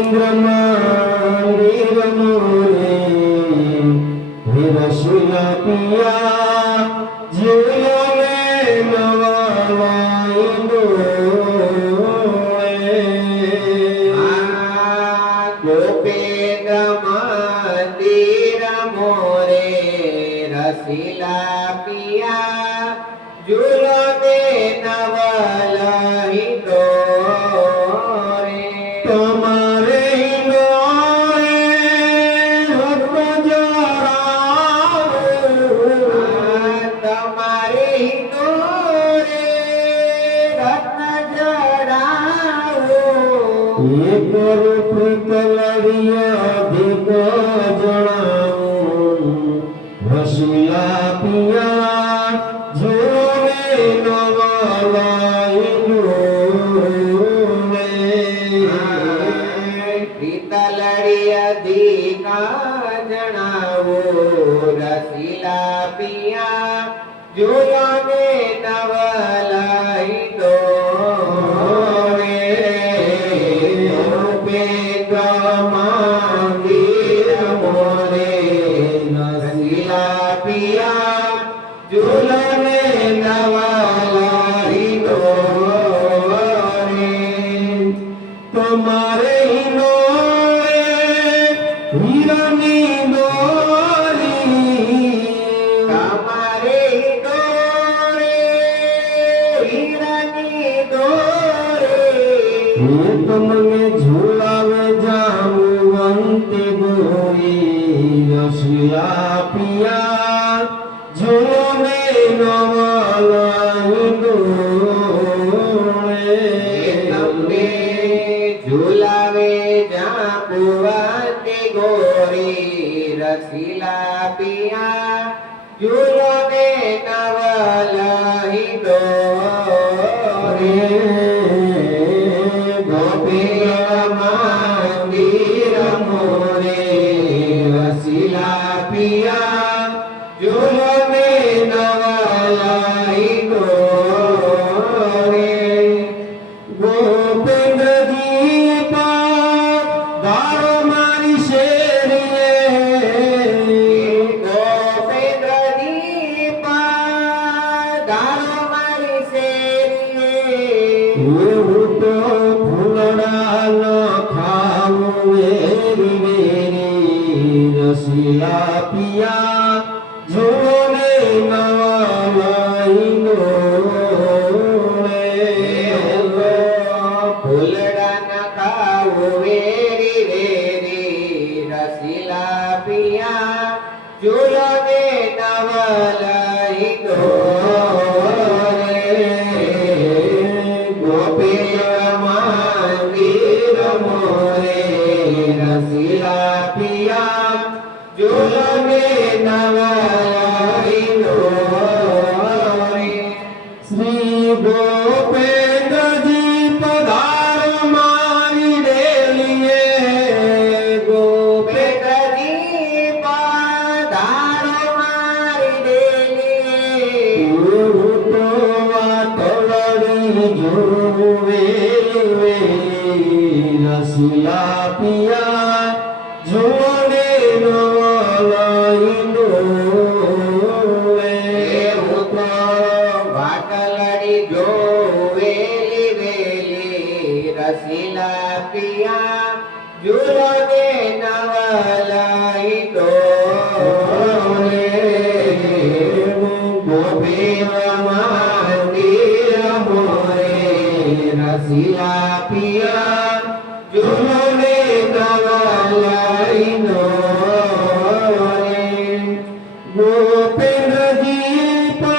मंदिर मोरे रसुला पिया झूलो में नवाई गोपेन्द्र मंदिर मोरे रसीला पिया झूलो में नवाई तुम्हारे एक रूप कलड़िया देखो जड़ाऊं रसुला पिया झूले नवाई पीतलड़िया दीका जड़ाऊ रसीला पिया झूला में नवलाई मंदिर मोरे रसीला पिया झूला में नवाई तुम्हारे हिरनी डोरी हमारे डोरे हिरनी डोरे तुमने झूलावे जामुवंती गोरी रसिया पिया झूलो में नवाई તમને ઝુલાવે જાંબુવંતી ગોરી રસીલા પિયા ઝૂલો ને નવલહી ડોરે गोपेन्द्र मंदिर मोरे रसीला पिया झूलो में नवाई गोपेन्द्र दीपा दारो मारी शेरिए गोपेन्द्र दीपा दारो मारी शेरिए तो फूलड़ा न खाऊं वेरी वेरी रसीला पिया झूलो में नवाई फूलड़ा न खाओ वेरी वेरी रसीला पिया झूलो में नवलाई गोपेन्द्र मंदिर मोरे रसीला पिया झूलो में नवाई श्री गोपेन्द्र जी पधारो मारी डेलिए गोपेन्द्र दीपा धारो मारी डेलिए रसीला पिया झूले नवाई वाटलड़ी जोवेली वेली रसीला पिया झूलो ने नवलाई गोपेन्द्र मंदिर मोरे रसीला पिया झूलो में नवाई गोपेन्द्र दीपा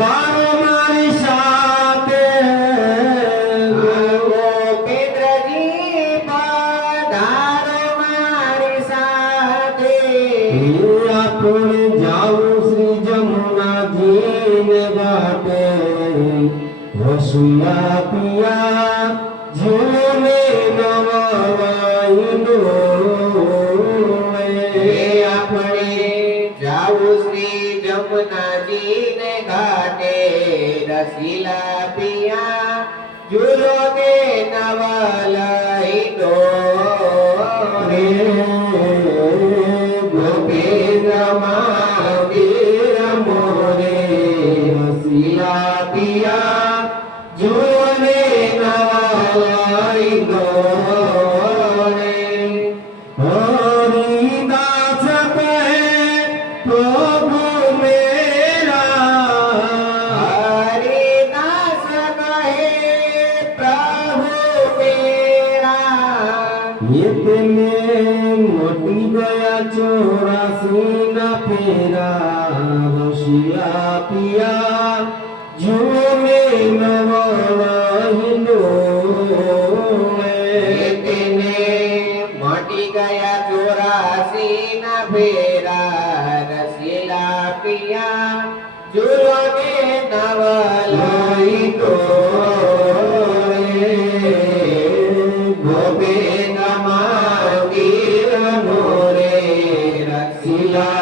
दारो मारी साथे गोपेन्द्र दीपा धारो मारी साथे अपने जाऊं श्री जमुना जी ने बाटे रसुला पिया झूलो में नवाई अपने जाऊ श्री जमुनाजी ने घाटे रसीला पिया झूलो ने नवलाई डोरे તોડે હરિદાસ કહે પ્રભુ મેરા હરિદાસ કહે પ્રભુ મેરા इतने मोटी गया 84 ना फेरा रसिया पिया झूमे नवरा हिंडोले તેને મટી ગયા 84 ના ફેરા રસીલા પિયા ઝૂલોને નવલાઈ તોડે ગોપીના મંદિર મોરે રસીલા